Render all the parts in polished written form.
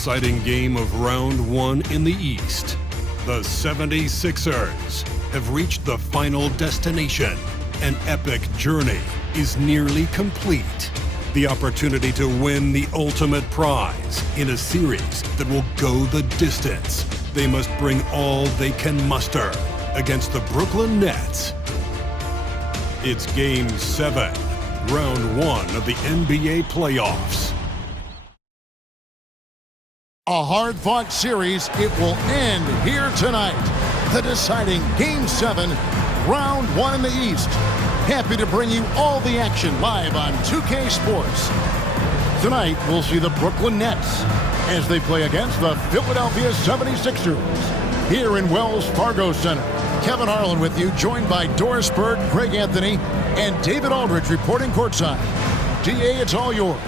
exciting game of round one in the East. The 76ers have reached the final destination. An epic journey is nearly complete. The opportunity to win the ultimate prize in a series that will go the distance. They must bring all they can muster against the Brooklyn Nets. It's Game 7, Round 1 of the NBA playoffs. A hard-fought series. It will end here tonight. The deciding Game 7, Round 1 in the East. Happy to bring you all the action live on 2K Sports. Tonight, we'll see the Brooklyn Nets as they play against the Philadelphia 76ers here in Wells Fargo Center. Kevin Harlan with you, joined by Doris Burke, Greg Anthony, and David Aldridge reporting courtside. DA, it's all yours.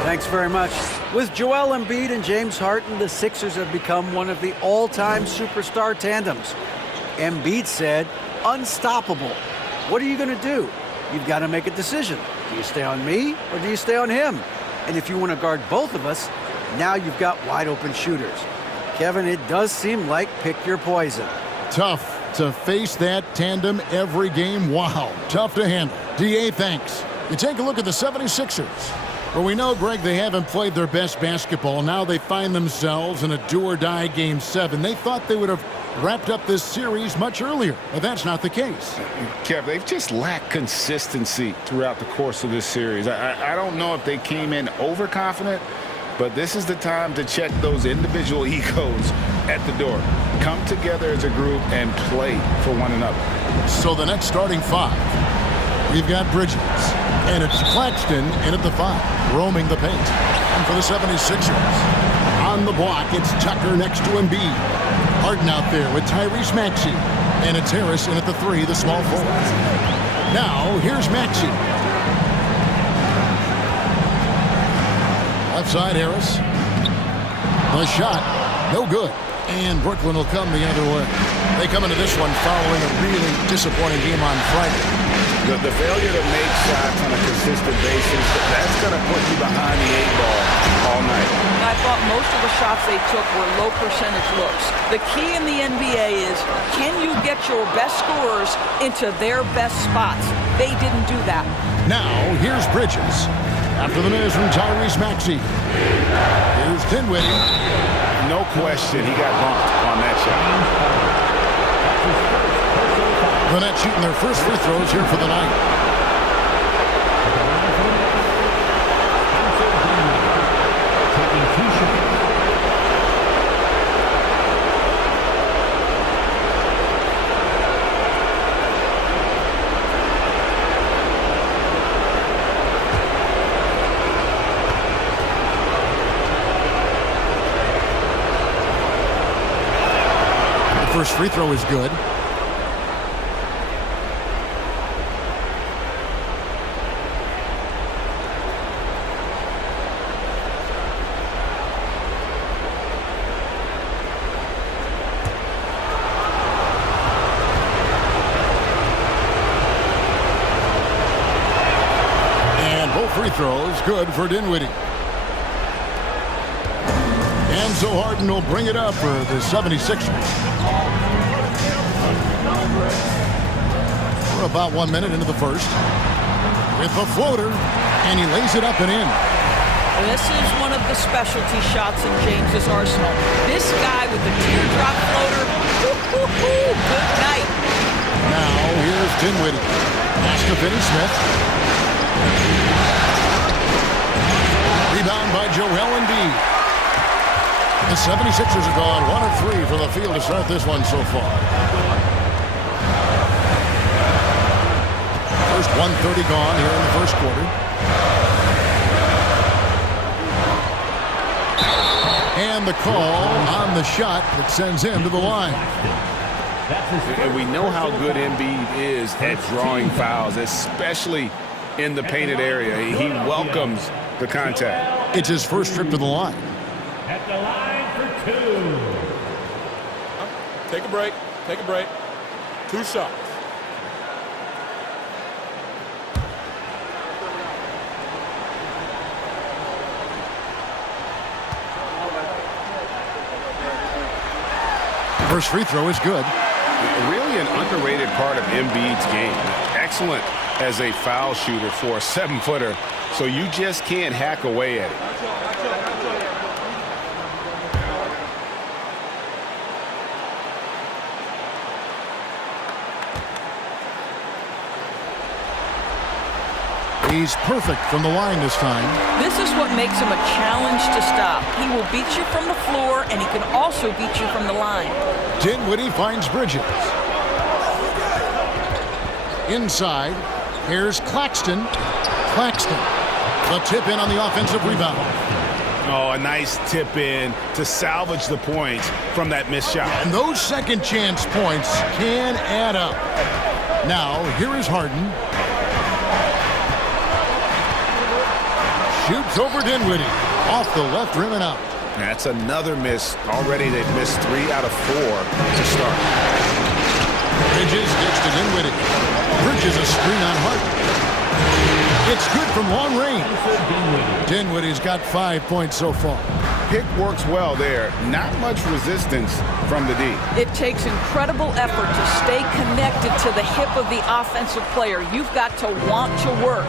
Thanks very much. With Joel Embiid and James Harden, the Sixers have become one of the all-time superstar tandems. Embiid said, unstoppable. What are you going to do? You've got to make a decision. Do you stay on me or do you stay on him? And if you want to guard both of us, now you've got wide-open shooters. Kevin, it does seem like pick your poison. Tough to face that tandem every game. Wow, tough to handle. DA, thanks. You take a look at the 76ers. Well, we know, Greg, they haven't played their best basketball. Now they find themselves in a do-or-die Game 7. They thought they would have wrapped up this series much earlier, but that's not the case. Kev, they've just lacked consistency throughout the course of this series. I don't know if they came in overconfident, but this is the time to check those individual egos at the door. Come together as a group and play for one another. So the next starting five, we've got Bridges, and it's Claxton in at the 5, roaming the paint. And for the 76ers, on the block, it's Tucker next to Embiid. Harden out there with Tyrese Maxey, and it's Harris in at the 3, the small forward. Now, here's Maxey. Left side, Harris. The shot, no good. And Brooklyn will come the other way. They come into this one following a really disappointing game on Friday. The failure to make shots on a consistent basis, that's going to put you behind the 8 ball all night. I thought most of the shots they took were low percentage looks. The key in the NBA is, can you get your best scorers into their best spots? They didn't do that. Now, here's Bridges. After the news from Tyrese Maxey. Here's Dinwiddie. No question, he got bumped on that shot. The Nets shooting their first free throws here for the night. The first free throw is good. Free throws, good for Dinwiddie. And so Harden will bring it up for the 76ers. We're about 1 minute into the first. With the floater, and he lays it up and in. This is one of the specialty shots in James's arsenal. This guy with the teardrop floater, good night. Now here's Dinwiddie. Pass to Finney-Smith. Rebound by Joel Embiid. The 76ers have gone 1 of 3 from the field to start this one so far. First 1:30 gone here in the first quarter. And the call on the shot that sends him to the line. And we know how good Embiid is at drawing fouls, especially in the painted area. He welcomes the contact. It's his first trip to the line. At the line for 2. Take a break. Take a break. 2 shots. First free throw is good. Really an underrated part of Embiid's game. Excellent as a foul shooter for a 7-footer, so you just can't hack away at it. He's perfect from the line this time. This is what makes him a challenge to stop. He will beat you from the floor, and he can also beat you from the line. Dinwiddie finds Bridges. Inside, here's Claxton. Claxton, the tip in on the offensive rebound. Oh, a nice tip in to salvage the points from that missed shot. And those second chance points can add up. Now, here is Harden. Shoots over Dinwiddie. Off the left rim and out. That's another miss. Already they've missed 3 out of 4 to start. Bridges gets to Dinwiddie. Bridges a screen on Harden. It's good from long range. Dinwiddie's got 5 points so far. Pick works well there. Not much resistance from the D. It takes incredible effort to stay connected to the hip of the offensive player. You've got to want to work.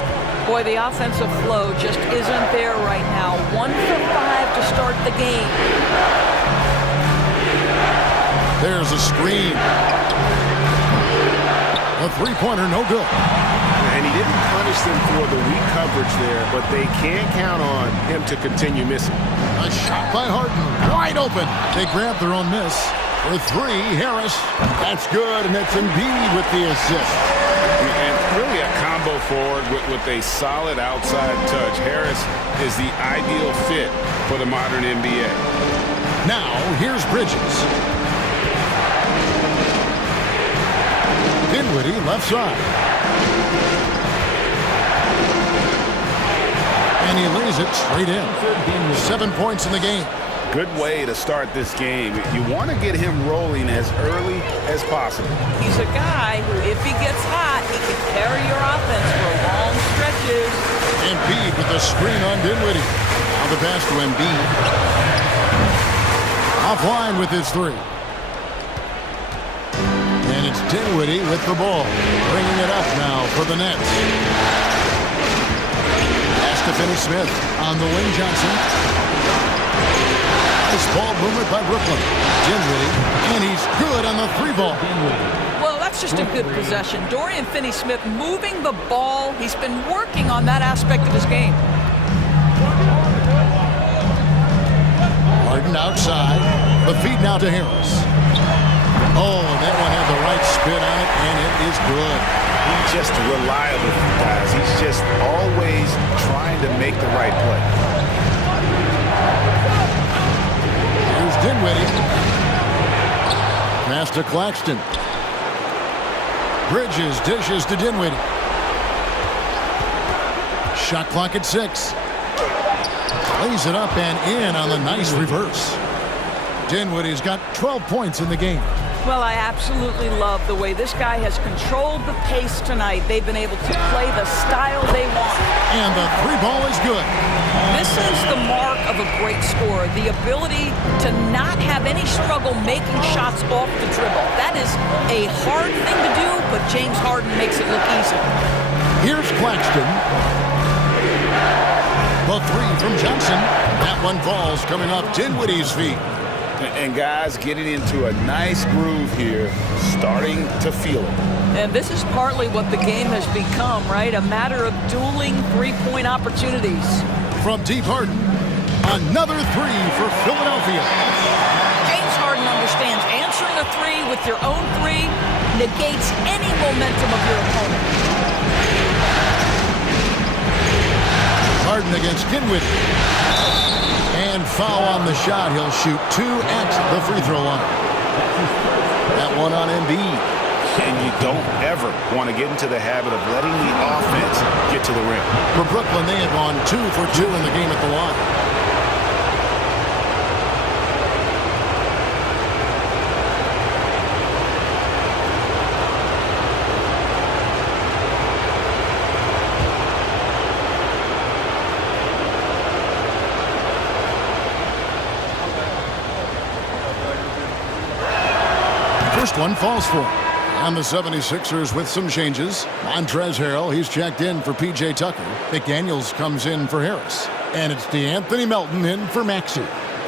Boy, the offensive flow just isn't there right now. 1 for 5 to start the game. There's a screen. A three-pointer, no good. And he didn't punish them for the weak coverage there, but they can't count on him to continue missing. A shot by Harden, wide open. They grab their own miss. For 3, Harris. That's good, and that's Embiid with the assist. And really a combo forward with a solid outside touch. Harris is the ideal fit for the modern NBA. Now, here's Bridges. Dinwiddie, left side. And he lays it straight in. 7 points in the game. Good way to start this game. You want to get him rolling as early as possible. He's a guy who, if he gets hot, he can carry your offense for long stretches. Embiid with the screen on Dinwiddie. Now the pass to Embiid. Offline with his 3. And it's Dinwiddie with the ball. Bringing it up now for the Nets. Pass to Finney-Smith on the wing. Johnson. Nice ball movement by Brooklyn. Dinwiddie, and he's good on the 3-ball. Well, that's just a good possession. Dorian Finney-Smith moving the ball. He's been working on that aspect of his game. Harden outside. The feed now to Harris. Oh, and that one had the right spin on it, and it is good. He's just reliable, guys. He's just always trying to make the right play. Here's Dinwiddie. Pass to Claxton. Bridges dishes to Dinwiddie. Shot clock at 6. Lays it up and in on the nice reverse. Dinwiddie's got 12 points in the game. Well, I absolutely love the way this guy has controlled the pace tonight. They've been able to play the style they want. And the 3-ball is good. This is the mark of a great scorer, the ability to not have any struggle making shots off the dribble. That is a hard thing to do, but James Harden makes it look easy. Here's Claxton. The 3 from Johnson. That one falls coming off Dinwiddie's feet. And guys getting into a nice groove here, starting to feel it. And this is partly what the game has become, right? A matter of dueling three-point opportunities. From deep Harden, another 3 for Philadelphia. James Harden understands answering a 3 with your own 3 negates any momentum of your opponent. Harden against Dinwiddie. And foul on the shot. He'll shoot 2 at the free throw line. That one on Embiid. And you don't ever want to get into the habit of letting the offense get to the rim. For Brooklyn, they have gone 2 for 2 in the game at the line. First one falls for him. And the 76ers with some changes. Montrezl Harrell, he's checked in for P.J. Tucker. McDaniels comes in for Harris. And it's DeAnthony Melton in for Maxey.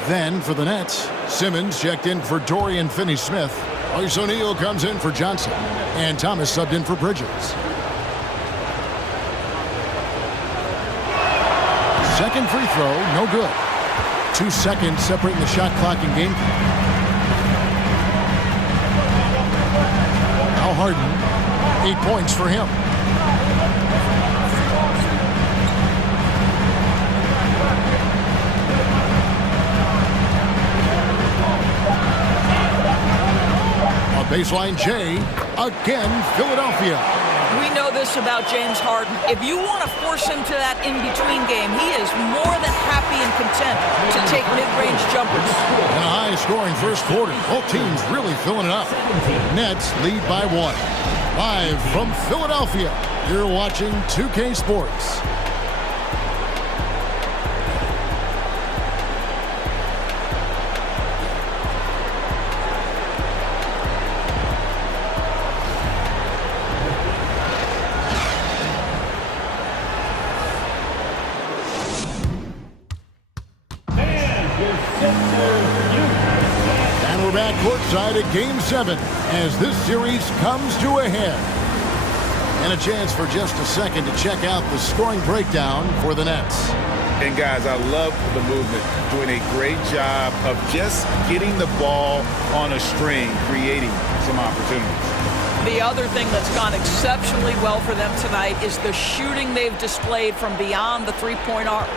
Then for the Nets, Simmons checked in for Dorian Finney-Smith. Royce O'Neal comes in for Johnson. And Thomas subbed in for Bridges. Second free throw, no good. 2 seconds separating the shot clock and game clock. Now Harden, 8 points for him. A baseline J, again Philadelphia. We know this about James Harden. If you want to force him to that in-between game, he is more than happy and content to take mid-range jumpers. And a high-scoring first quarter. Both teams really filling it up. Nets lead by 1. Live from Philadelphia, you're watching 2K Sports. And we're back courtside at Game 7 as this series comes to a head. And a chance for just a second to check out the scoring breakdown for the Nets. And guys, I love the movement. Doing a great job of just getting the ball on a string, creating some opportunities. The other thing that's gone exceptionally well for them tonight is the shooting they've displayed from beyond the three-point arc.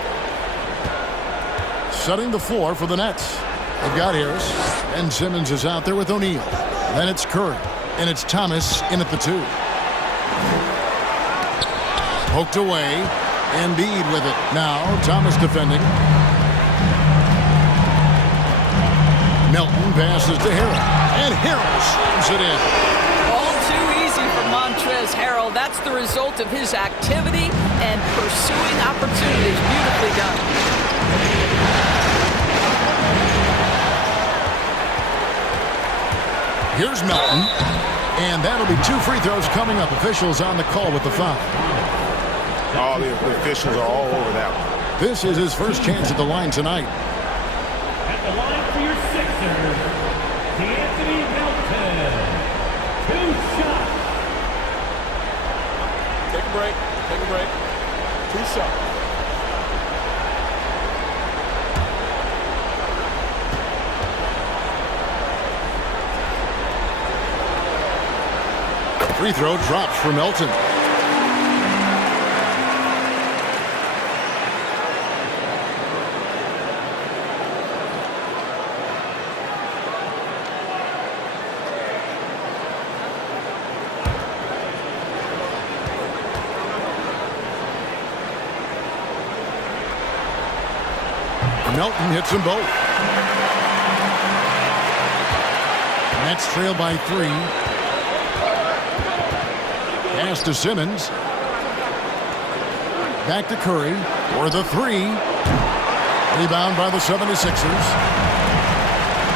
Setting the floor for the Nets. They've got Harris, and Simmons is out there with O'Neal. Then it's Curry, and it's Thomas in at the 2. Poked away, Embiid with it. Now Thomas defending. Melton passes to Harrell, and Harrell slams it in. All too easy for Montrezl Harrell. That's the result of his activity and pursuing opportunities. Beautifully done. Here's Melton, and that'll be 2 free throws coming up. Officials on the call with the foul. All the officials are all over that one. This is his first chance at the line tonight. At the line for your Sixers, DeAnthony Melton. 2 shots. Take a break. Take a break. 2 shots. Free throw drops for Melton. Melton hits them both. Nets trail by 3. Pass to Simmons. Back to Curry for the 3. Rebound by the 76ers.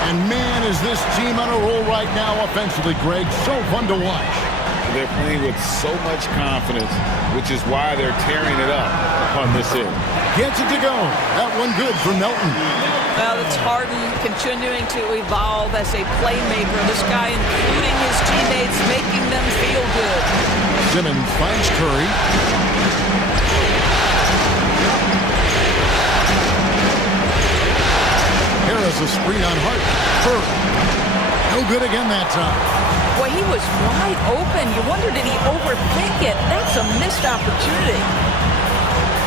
And man, is this team on a roll right now offensively, Greg. So fun to watch. They're playing with so much confidence, which is why they're tearing it up on this end. Gets it to go. That one good for Melton. Well, it's Harden continuing to evolve as a playmaker. This guy including his teammates, making them feel good. Simmons finds Curry. Harris a screen on Harden. Curry. No good again that time. Boy, he was wide open. You wonder, did he overthink it? That's a missed opportunity.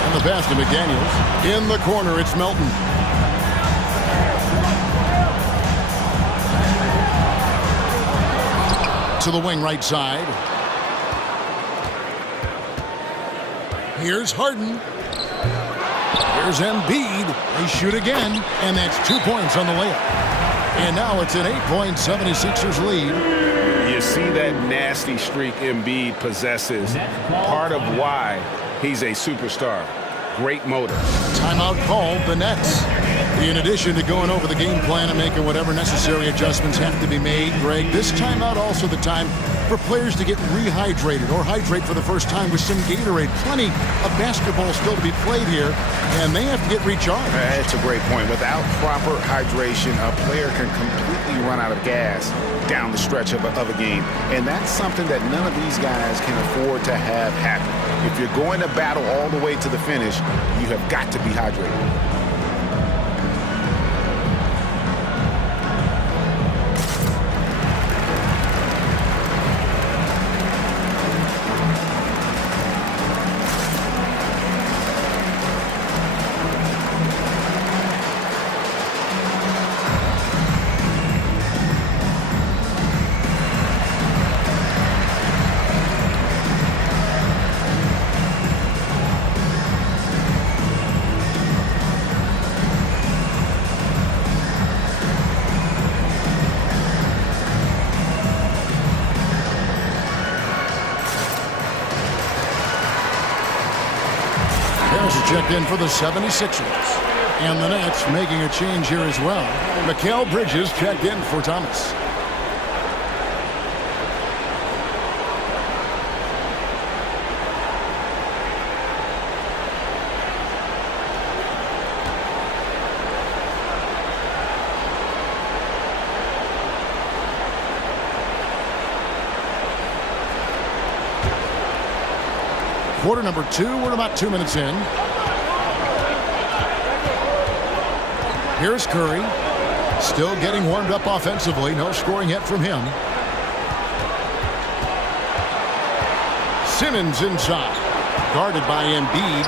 And the pass to McDaniels. In the corner, it's Melton. To the wing right side. Here's Harden. Here's Embiid. They shoot again, and that's 2 points on the layup. And now it's an 8-point 76ers lead. You see that nasty streak Embiid possesses. Part of why he's a superstar. Great motor. Timeout called the Nets. In addition to going over the game plan and making whatever necessary adjustments have to be made, Greg, this timeout also the time for players to get rehydrated or hydrate for the first time with some Gatorade. Plenty of basketball still to be played here, and they have to get recharged. That's a great point. Without proper hydration, a player can completely run out of gas down the stretch of a game. And that's something that none of these guys can afford to have happen. If you're going to battle all the way to the finish, you have got to be hydrated. Checked in for the 76ers. And the Nets making a change here as well. Mikal Bridges checked in for Thomas. Quarter number 2, we're about 2 minutes in. Here's Curry, still getting warmed up offensively. No scoring yet from him. Simmons inside, guarded by Embiid.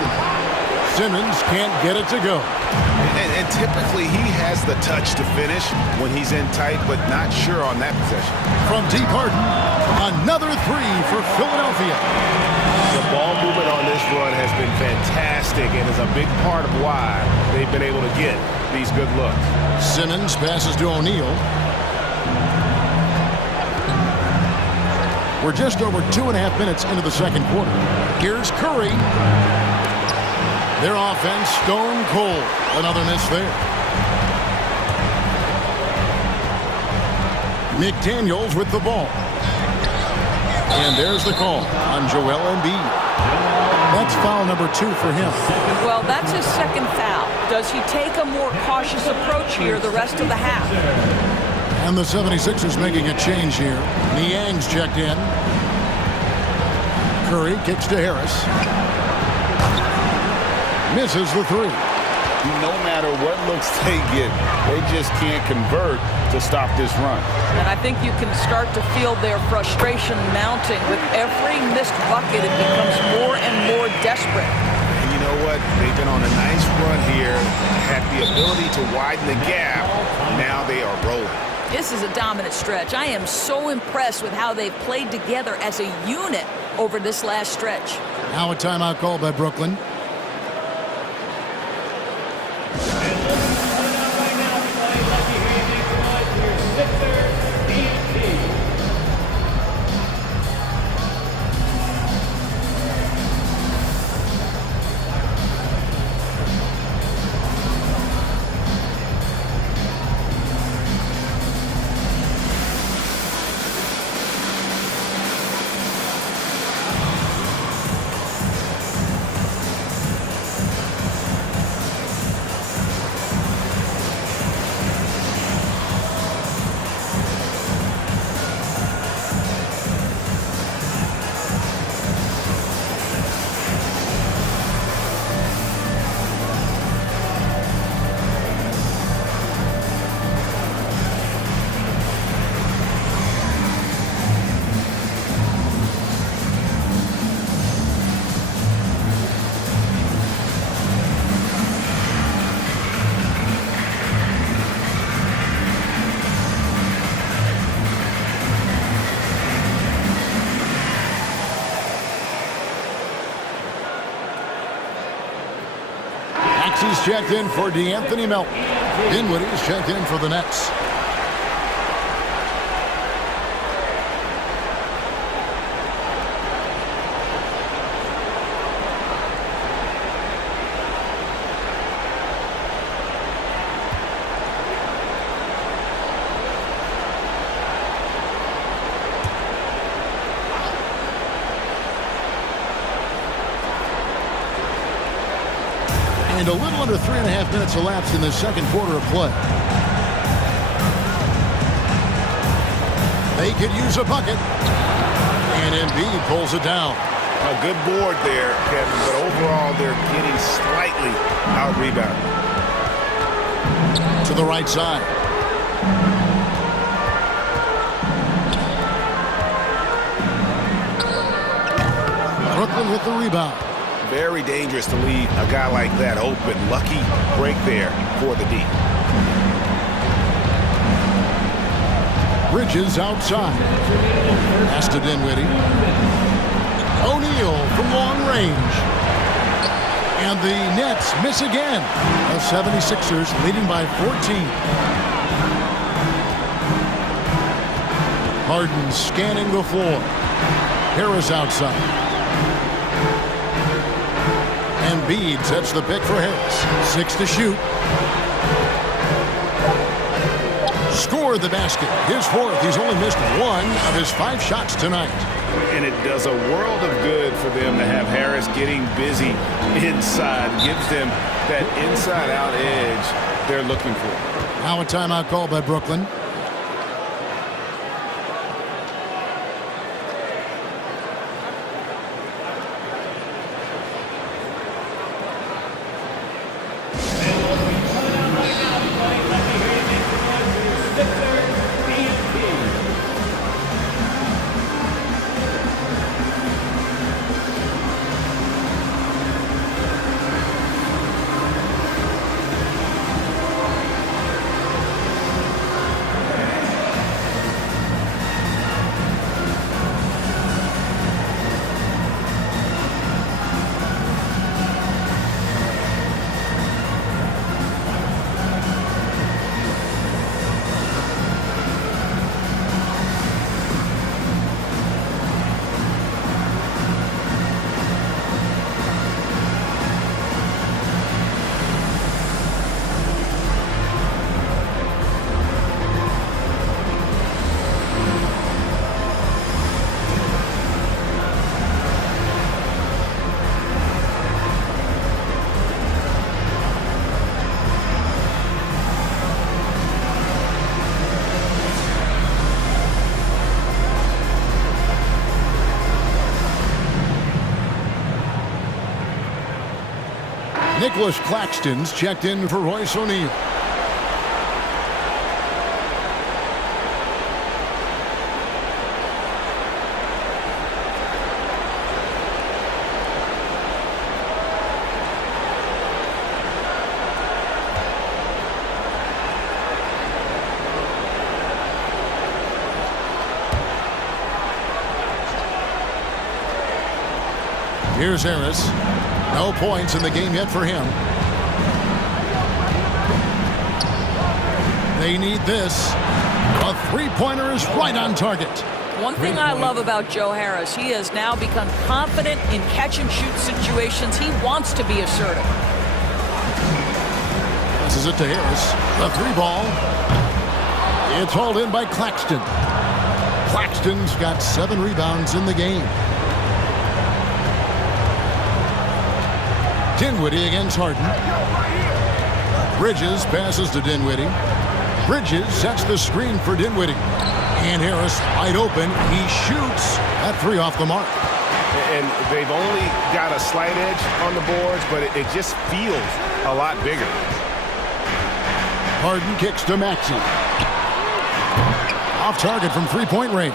Simmons can't get it to go. And typically he has the touch to finish when he's in tight, but not sure on that possession. From deep Harden, another three for Philadelphia. The ball movement on this run has been fantastic and is a big part of why they've been able to get these good looks. Simmons passes to O'Neal. We're just over 2.5 minutes into the second quarter. Here's Curry. Their offense stone cold. Another miss there. McDaniels with the ball. And there's the call on Joel Embiid. That's foul number 2 for him. Well, that's his second foul. Does he take a more cautious approach here the rest of the half? And the 76ers making a change here. Niang's checked in. Curry kicks to Harris. Misses the 3. No matter what looks they get, they just can't convert to stop this run. And I think you can start to feel their frustration mounting. With every missed bucket, it becomes more and more desperate. And you know what? They've been on a nice run here, had the ability to widen the gap. Now they are rolling. This is a dominant stretch. I am so impressed with how they've played together as a unit over this last stretch. Now a timeout call by Brooklyn. He's checked in for DeAnthony Melton. Dinwiddie's checked in for the Nets. And a little under 3.5 minutes elapsed in the second quarter of play. They could use a bucket. And Embiid pulls it down. A good board there, Kevin, but overall they're getting slightly out-rebounded. To the right side. Brooklyn with the rebound. Very dangerous to leave a guy like that open. Lucky break there for the D. Bridges outside. Pass to Dinwiddie. O'Neal from long range. And the Nets miss again. The 76ers leading by 14. Harden scanning the floor. Harris outside. Embiid sets the pick for Harris. 6 to shoot. Scored the basket. His fourth. He's only missed 1 of his 5 shots tonight. And it does a world of good for them to have Harris getting busy inside. Gives them that inside-out edge they're looking for. Now a timeout called by Brooklyn. Nicholas Claxton's checked in for Royce O'Neal. Here's Harris. No points in the game yet for him. They need this. A three-pointer is right on target. One thing I love about Joe Harris, he has now become confident in catch-and-shoot situations. He wants to be assertive. Passes it to Harris. The three ball. It's hauled in by Claxton. Claxton's got 7 rebounds in the game. Dinwiddie against Harden. Bridges passes to Dinwiddie. Bridges sets the screen for Dinwiddie. And Harris wide open. He shoots that 3 off the mark. And they've only got a slight edge on the boards, but it just feels a lot bigger. Harden kicks to Maxey. Off target from three-point range.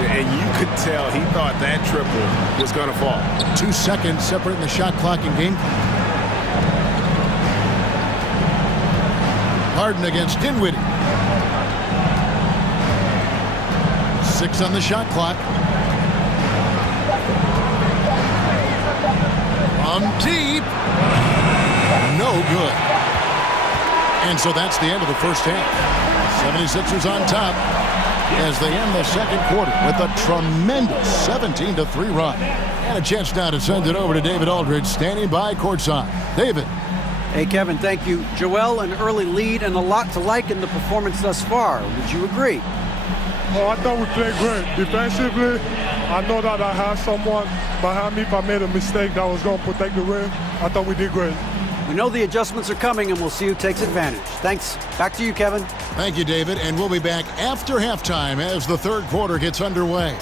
And you could tell he thought that triple was going to fall. 2 seconds separating the shot clock and game clock. Harden against Dinwiddie. 6 on the shot clock. From deep. No good. And so that's the end of the first half. 76ers on top as they end the second quarter with a tremendous 17-3 run. And a chance now to send it over to David Aldridge, standing by courtside. David. Hey, Kevin, thank you. Joel, an early lead and a lot to like in the performance thus far. Would you agree? Oh, I thought we played great. Defensively, I know that I had someone behind me if I made a mistake that was going to protect the rim. I thought we did great. We know the adjustments are coming, and we'll see who takes advantage. Thanks. Back to you, Kevin. Thank you, David. And we'll be back after halftime as the third quarter gets underway.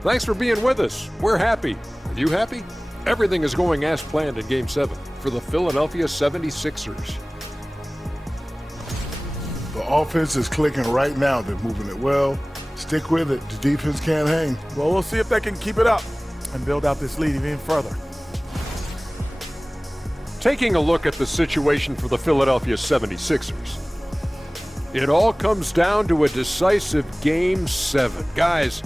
Thanks for being with us. We're happy. Are you happy? Everything is going as planned in Game 7 for the Philadelphia 76ers. The offense is clicking right now. They're moving it well. Stick with it. The defense can't hang. Well, we'll see if they can keep it up and build out this lead even further. Taking a look at the situation for the Philadelphia 76ers. It all comes down to a decisive Game 7. Guys,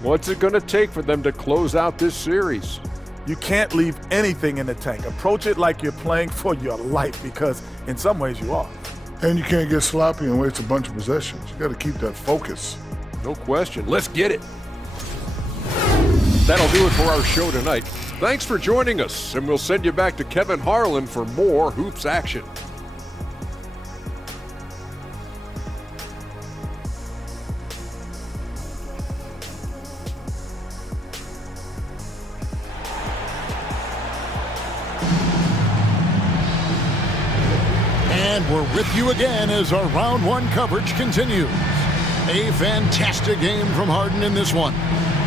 what's it going to take for them to close out this series? You can't leave anything in the tank. Approach it like you're playing for your life, because in some ways you are. And you can't get sloppy and waste a bunch of possessions. You got to keep that focus. No question. Let's get it. That'll do it for our show tonight. Thanks for joining us, and we'll send you back to Kevin Harlan for more Hoops action. And we're with you again as our round one coverage continues. A fantastic game from Harden in this one.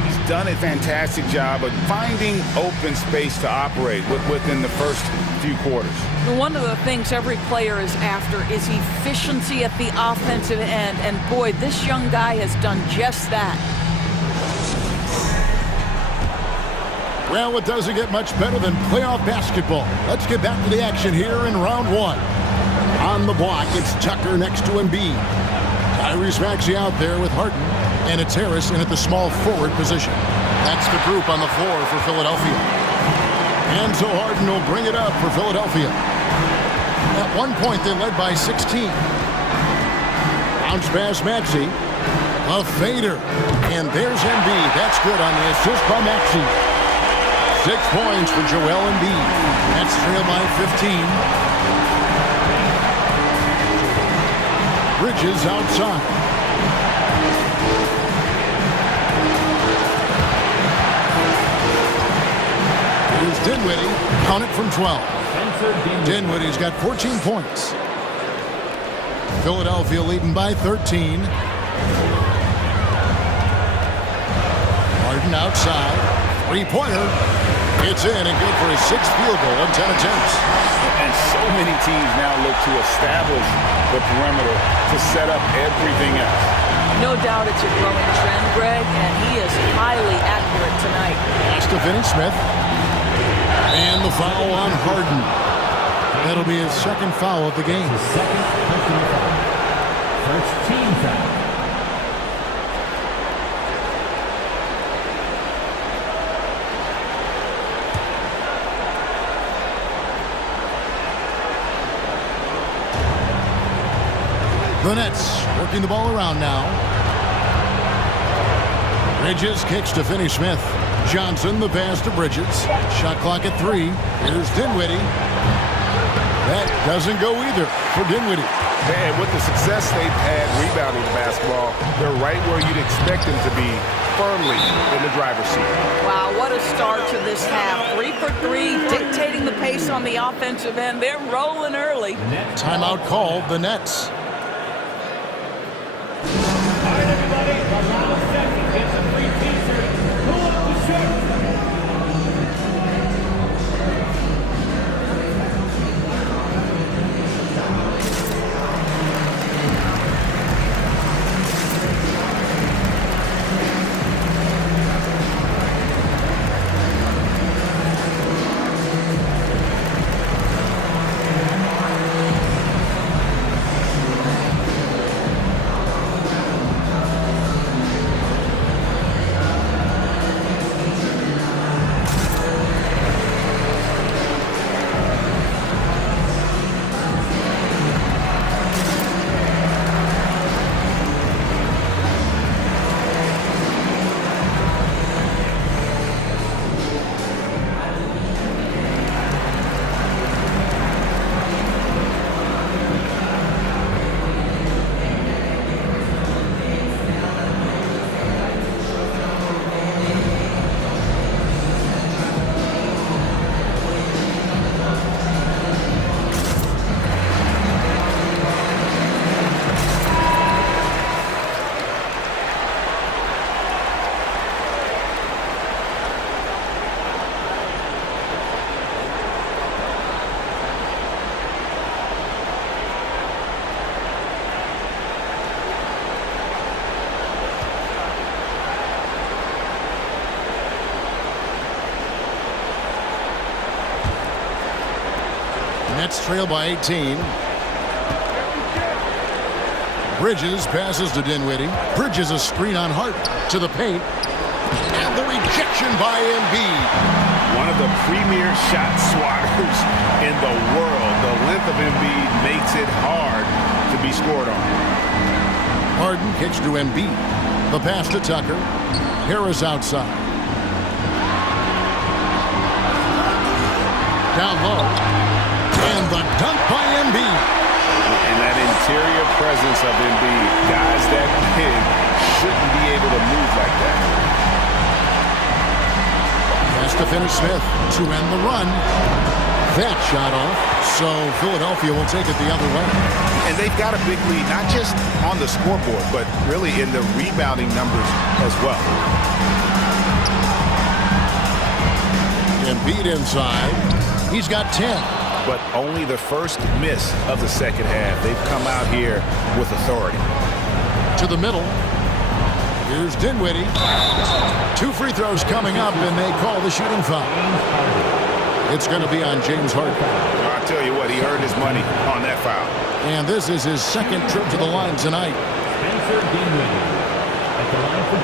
He's done a fantastic job of finding open space to operate within the first few quarters. One of the things every player is after is efficiency at the offensive end, and boy, this young guy has done just that. Well, it doesn't get much better than playoff basketball. Let's get back to the action here in round one. On the block, it's Tucker next to Embiid. Tyrese Maxey out there with Harden, and it's Harris in at the small forward position. That's the group on the floor for Philadelphia. And so Harden will bring it up for Philadelphia. At one point, they led by 16. Bounce pass Maxey. A fader. And there's Embiid. That's good on the assist by Maxey. 6 points for Joel Embiid. That's trailed by 15. Bridges outside. Here's Dinwiddie. Count it from 12. Dinwiddie's got 14 points. Philadelphia leading by 13. Harden outside. Three-pointer. It's in and good for his 6th field goal on 10 attempts. And so many teams now look to establish the perimeter to set up everything else. No doubt it's a growing trend, Greg, and he is highly accurate tonight. Pass to Finney-Smith. And the foul on Harden. That'll be his 2nd foul of the game. Second personal foul. First team foul. The Nets working the ball around now. Bridges kicks to Finney-Smith. Johnson the pass to Bridges. Shot clock at 3. Here's Dinwiddie. That doesn't go either for Dinwiddie. And with the success they've had rebounding the basketball, they're right where you'd expect them to be, firmly in the driver's seat. Wow, what a start to this half. 3 for 3, dictating the pace on the offensive end. They're rolling early. Timeout called the Nets. All right, everybody, the round second gets a free t-shirt. Pull up the shirt. Nets trail by 18. Bridges passes to Dinwiddie. Bridges a screen on Harden to the paint. And the rejection by Embiid. One of the premier shot swatters in the world. The length of Embiid makes it hard to be scored on. Harden kicks to Embiid. The pass to Tucker. Harris outside. Down low. And the dunk by Embiid. And that interior presence of Embiid. Guys that big shouldn't be able to move like that. Has to finish Smith to end the run. That shot off. So Philadelphia will take it the other way. And they've got a big lead, not just on the scoreboard, but really in the rebounding numbers as well. Embiid inside. He's got 10. But only the first miss of the second half. They've come out here with authority. To the middle. Here's Dinwiddie. 2 free throws coming up, and they call the shooting foul. It's going to be on James Harden. I'll tell you what, he earned his money on that foul. And this is his second trip to the line tonight. Spencer Dinwiddie at the line for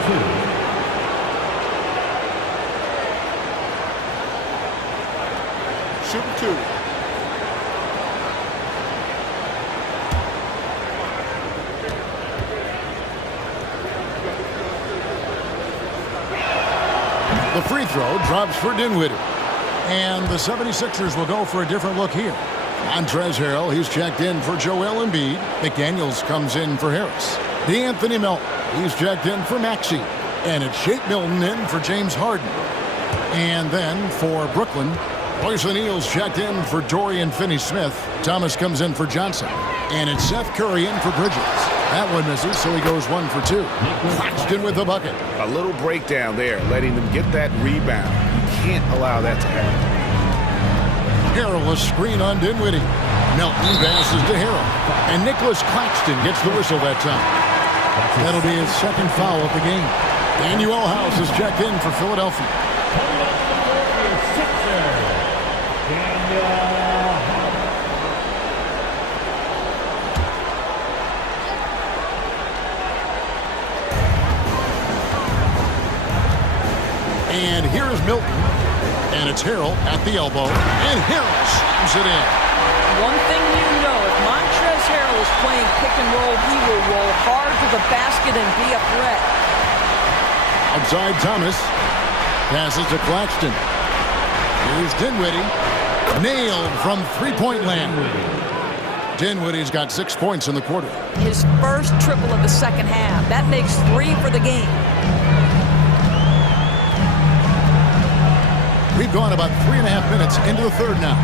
2. Shooting 2. The free throw drops for Dinwiddie. And the 76ers will go for a different look here. Montrezl Harrell, he's checked in for Joel Embiid. McDaniels comes in for Harris. DeAnthony Melton, he's checked in for Maxey. And it's Shake Milton in for James Harden. And then for Brooklyn, Royce O'Neal's checked in for Dorian Finney-Smith. Thomas comes in for Johnson. And it's Seth Curry in for Bridges. That one misses, so he goes 1 for 2. Claxton with the bucket. A little breakdown there, letting them get that rebound. You can't allow that to happen. Harrell a screen on Dinwiddie. Melton passes to Harrell. And Nicholas Claxton gets the whistle that time. That'll be his second foul of the game. Daniel House is checked in for Philadelphia. And here's Milton. And it's Harrell at the elbow. And Harrell slams it in. One thing you know, if Montrezl Harrell is playing pick and roll, he will roll hard to the basket and be a threat. Outside Thomas. Passes to Claxton. Here's Dinwiddie. Nailed from three-point land. Dinwiddie's got 6 points in the quarter. His first triple of the second half. That makes 3 for the game. We've gone about 3.5 minutes into the third now.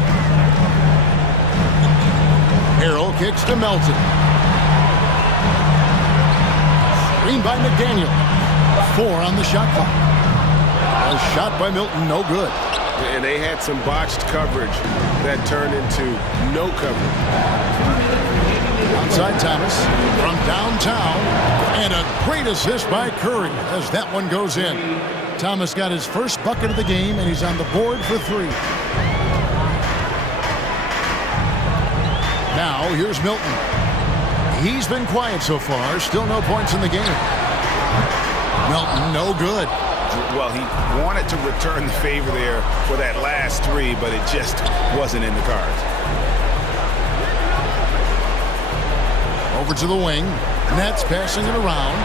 Harrell kicks to Melton. Screen by McDaniel. 4 on the shot clock. A shot by Milton, no good. And they had some botched coverage that turned into no coverage. Outside Thomas from downtown. And a great assist by Curry as that one goes in. Thomas got his first bucket of the game, and he's on the board for 3. Now, here's Milton. He's been quiet so far. Still no points in the game. Milton, no good. Well, he wanted to return the favor there for that last 3, but it just wasn't in the cards. Over to the wing. Nets passing it around.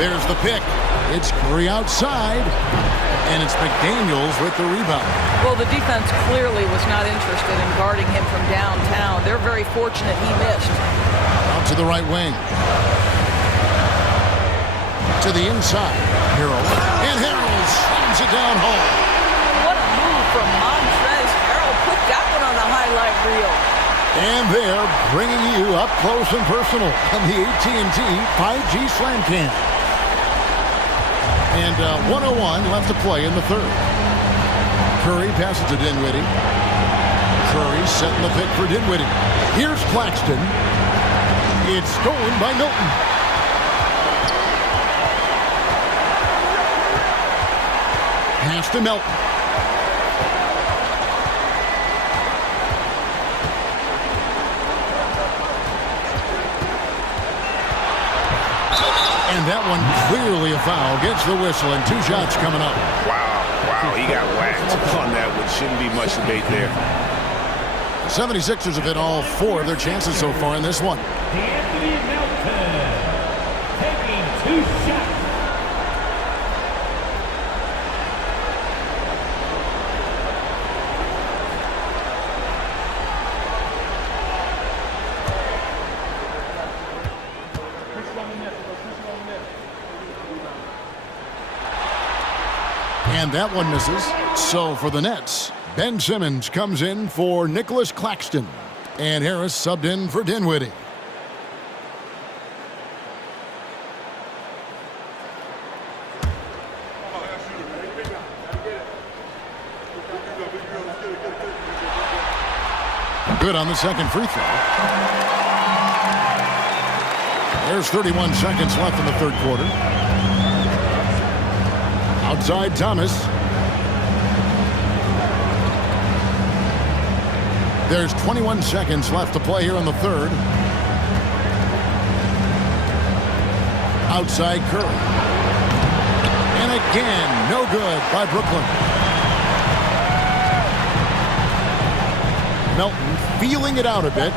There's the pick. It's Curry outside. And it's McDaniels with the rebound. Well, the defense clearly was not interested in guarding him from downtown. They're very fortunate he missed. Out to the right wing. To the inside. Harrell. And Harrell slams it down home. What a move from Montrezl Harrell. Put that one on the highlight reel. And they're bringing you up close and personal on the AT&T 5G Slam Cam. And 1:01 left to play in the third. Curry passes to Dinwiddie. Curry setting the pick for Dinwiddie. Here's Claxton. It's stolen by Milton. Pass to Melton. And that one clearly a foul. Gets the whistle and 2 shots coming up. Wow, he got whacked on that, which shouldn't be much debate there. The 76ers have hit all 4 of their chances so far in this one. Anthony Melton taking 2 shots. And that one misses. So for the Nets, Ben Simmons comes in for Nicholas Claxton. And Harris subbed in for Dinwiddie. Good on the second free throw. There's 31 seconds left in the third quarter. Outside Thomas. There's 21 seconds left to play here in the third. Outside Curry. And again, no good by Brooklyn. Melton feeling it out a bit.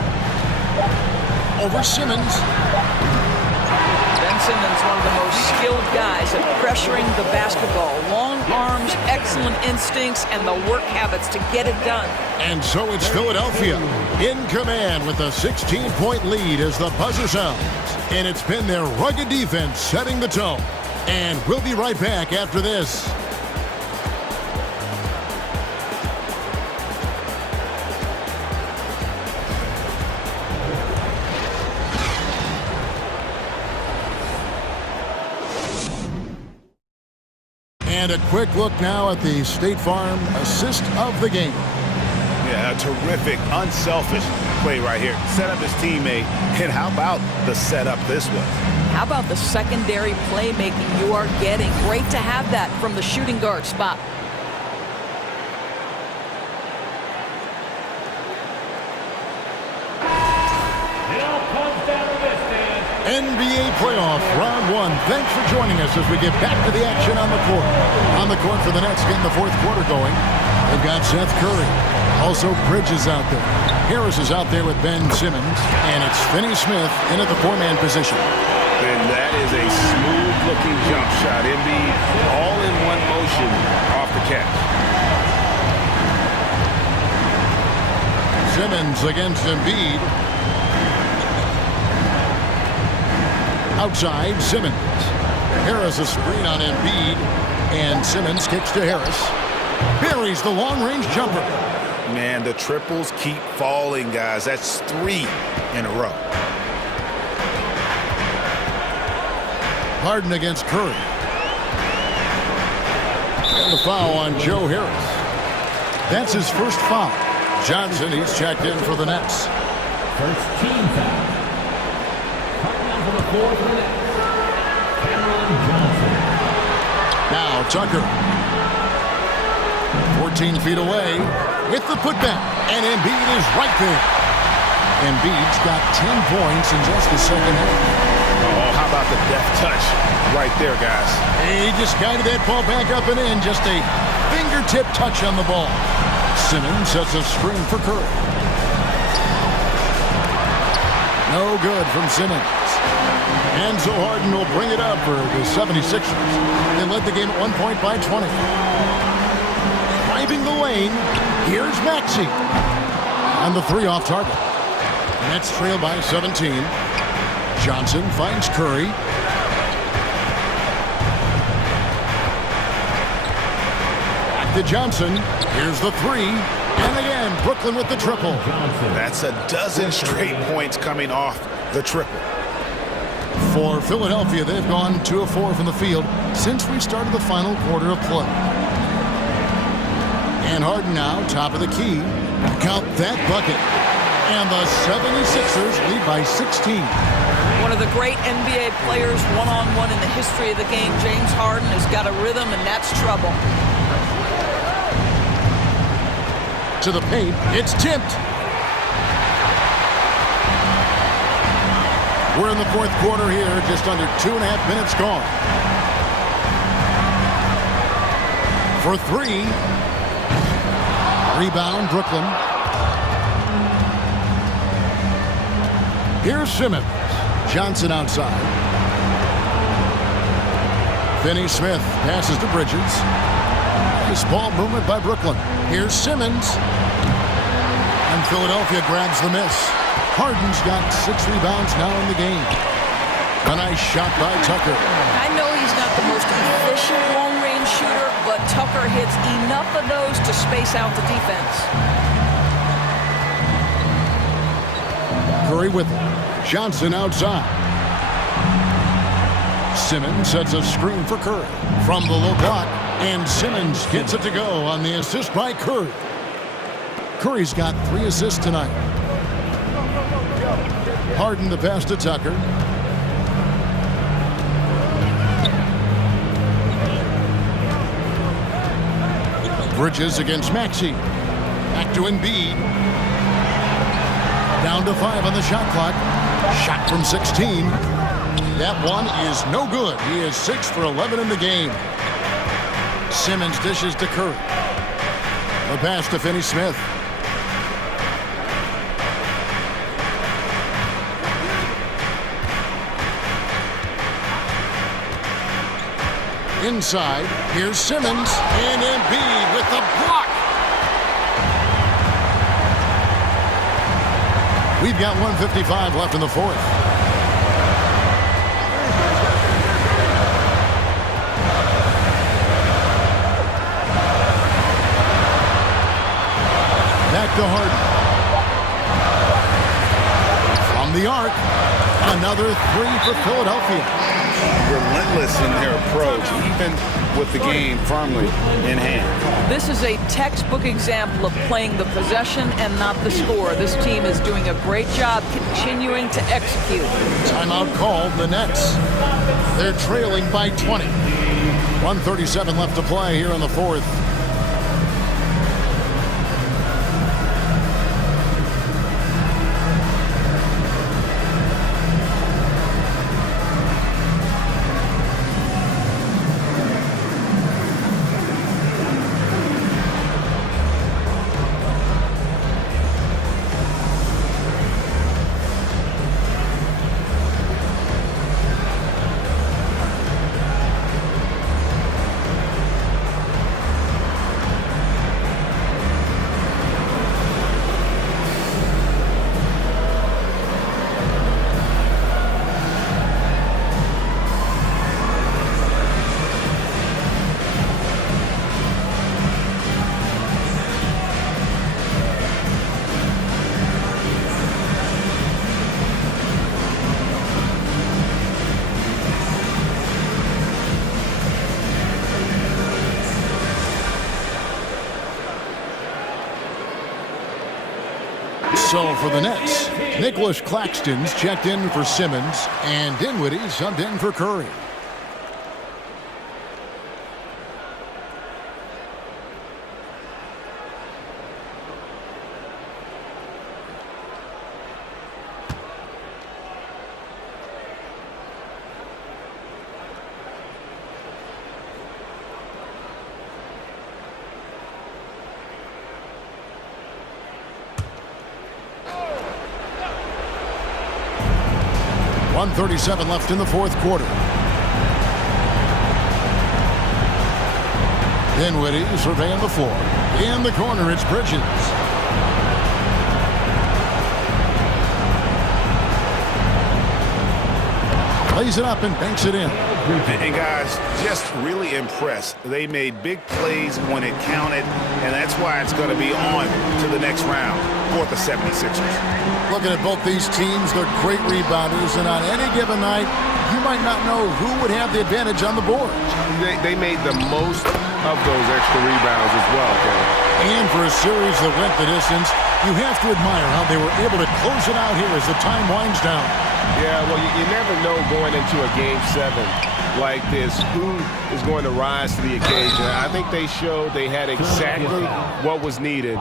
Over Simmons. Ben Simmons, one of the most skilled guys at pressuring the basketball. Long arms, excellent instincts, and the work habits to get it done. And so it's Philadelphia in command with a 16-point lead as the buzzer sounds. And it's been their rugged defense setting the tone. And we'll be right back after this. And a quick look now at the State Farm assist of the game. Yeah, a terrific, unselfish play right here. Set up his teammate. And how about the setup this was? How about the secondary playmaking you are getting? Great to have that from the shooting guard spot. NBA playoff round 1. Thanks for joining us as we get back to the action on the court. On the court for the Nets getting the fourth quarter going. They've got Seth Curry. Also Bridges out there. Harris is out there with Ben Simmons. And it's Finney Smith in at the 4-man position. And that is a smooth-looking jump shot. Embiid all in one motion off the catch. Simmons against Embiid. Outside, Simmons. Harris a screen on Embiid. And Simmons kicks to Harris. Buries the long-range jumper. Man, the triples keep falling, guys. That's 3 in a row. Harden against Curry. And the foul on Joe Harris. That's his first foul. Johnson, he's checked in for the Nets. First team foul. Coming out for the floor for the Nets, Cameron Johnson. Now Tucker. 14 feet away with the putback. And Embiid is right there. Embiid's got 10 points in just the second half. Oh, how about the deft touch right there, guys? He just guided that ball back up and in. Just a fingertip touch on the ball. Simmons sets a screen for Curry. No good from Simmons. And so Harden will bring it up for the 76ers. They led the game at 1 point by 20. Driving the lane, here's Maxey. And the 3 off target. Nets trail by 17. Johnson finds Curry. Back to Johnson. Here's the 3. And again, Brooklyn with the triple. That's a dozen straight points coming off the triple. For Philadelphia, they've gone 2 of 4 from the field since we started the final quarter of play. And Harden now, top of the key. Count that bucket. And the 76ers lead by 16. One of the great NBA players one-on-one in the history of the game, James Harden, has got a rhythm, and that's trouble. To the paint, it's tipped. We're in the fourth quarter here, just under 2.5 minutes gone. For three. Rebound, Brooklyn. Here's Simmons. Johnson outside. Finney-Smith passes to Bridges. Nice ball movement by Brooklyn. Here's Simmons. And Philadelphia grabs the miss. Harden's got 6 rebounds now in the game. A nice shot by Tucker. I know he's not the most efficient long-range shooter, but Tucker hits enough of those to space out the defense. Curry with it. Johnson outside. Simmons sets a screen for Curry. From the low block, and Simmons gets it to go on the assist by Curry. Curry's got 3 assists tonight. Harden the pass to Tucker. Bridges against Maxey. Back to Embiid. Down to 5 on the shot clock. Shot from 16. That one is no good. He is 6 for 11 in the game. Simmons dishes to Curry. The pass to Finney-Smith. Inside, here's Simmons, and Embiid with the block. We've got 1:55 left in the fourth. Back to Harden. From the arc, another 3 for Philadelphia. Relentless in their approach, even with the game firmly in hand. This is a textbook example of playing the possession and not the score. This team is doing a great job continuing to execute. Timeout called, the Nets. They're trailing by 20. 1:37 left to play here in the fourth. So for the Nets, Nicholas Claxton's checked in for Simmons, and Dinwiddie subbed in for Curry. .37 left in the fourth quarter. Dinwiddie surveying the floor. In the corner, it's Bridges. Lays it up and banks it in. And guys, just really impressed. They made big plays when it counted, and that's why it's going to be on to the next round for the 76ers. Looking at both these teams, they're great rebounders, and on any given night, you might not know who would have the advantage on the board. They made the most of those extra rebounds as well, Kevin. And for a series that went the distance, you have to admire how they were able to close it out here as the time winds down. Yeah, well, you never know going into a Game 7 like this who is going to rise to the occasion. I think they showed they had exactly what was needed,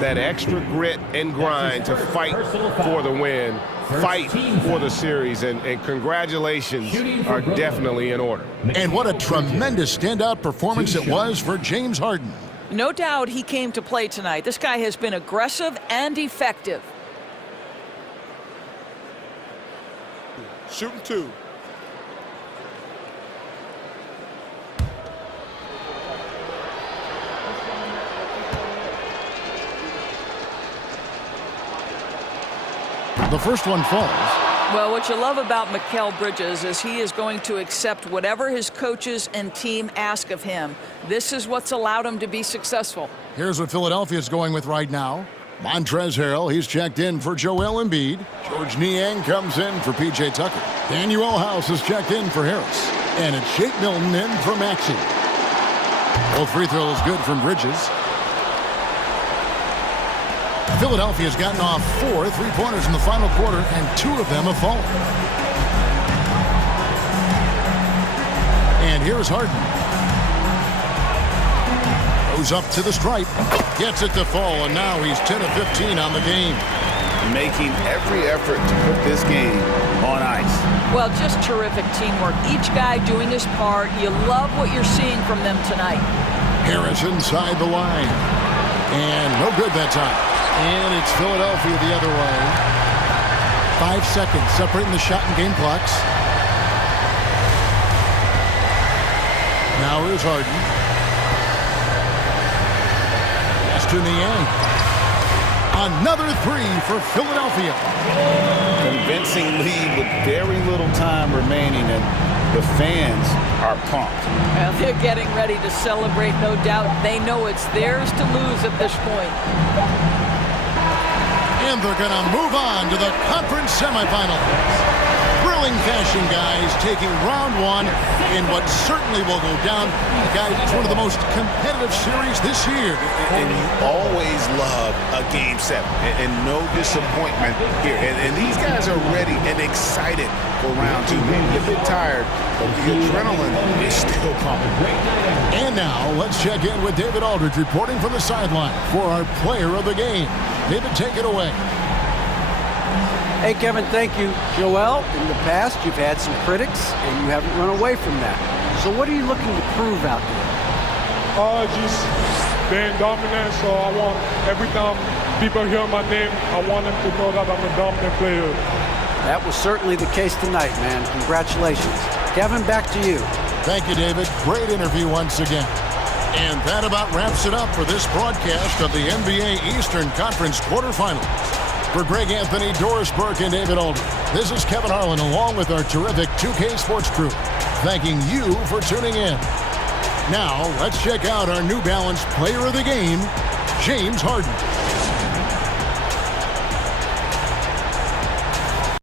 that extra grit and grind to fight for the win fight for the series, and congratulations are definitely in order. And what a tremendous standout performance it was for James Harden. No doubt he came to play tonight. This guy has been aggressive and effective. Shooting 2. The first one falls. Well, what you love about Mikal Bridges is he is going to accept whatever his coaches and team ask of him. This is what's allowed him to be successful. Here's what Philadelphia's going with right now. Montrezl Harrell, he's checked in for Joel Embiid. George Niang comes in for P.J. Tucker. Daniel House is checked in for Harris. And it's Shake Milton in for Maxey. Both free throws good from Bridges. Philadelphia's gotten off 4 3-pointers in the final quarter, and 2 of them have fallen. And here's Harden. Goes up to the stripe. Gets it to fall, and now he's 10 of 15 on the game. Making every effort to put this game on ice. Well, just terrific teamwork. Each guy doing his part. You love what you're seeing from them tonight. Harris inside the line. And no good that time. And it's Philadelphia the other way. 5 seconds separating the shot and game clocks. Now here's Harden. Pass to Niang. Another 3 for Philadelphia. Convincing lead with very little time remaining, and the fans are pumped. Well, they're getting ready to celebrate, no doubt. They know it's theirs to lose at this point. And they're going to move on to the conference semifinals. Thrilling fashion, guys, taking round 1 in what certainly will go down. Guys, it's one of the most competitive series this year. And you always love a Game 7, and no disappointment here. And these guys are ready and excited for round 2. Maybe a bit tired, but the adrenaline is still pumping. And now, let's check in with David Aldridge reporting from the sideline for our player of the game. David, take it away. Hey, Kevin, thank you. Joel, in the past, you've had some critics, and you haven't run away from that. So what are you looking to prove out there? Just being dominant, so I want, every time people hear my name, I want them to know that I'm a dominant player. That was certainly the case tonight, man. Congratulations. Kevin, back to you. Thank you, David. Great interview once again. And that about wraps it up for this broadcast of the NBA Eastern Conference quarterfinals. For Greg Anthony, Doris Burke, and David Aldridge, this is Kevin Harlan along with our terrific 2K Sports crew, thanking you for tuning in. Now, let's check out our New Balance player of the game, James Harden.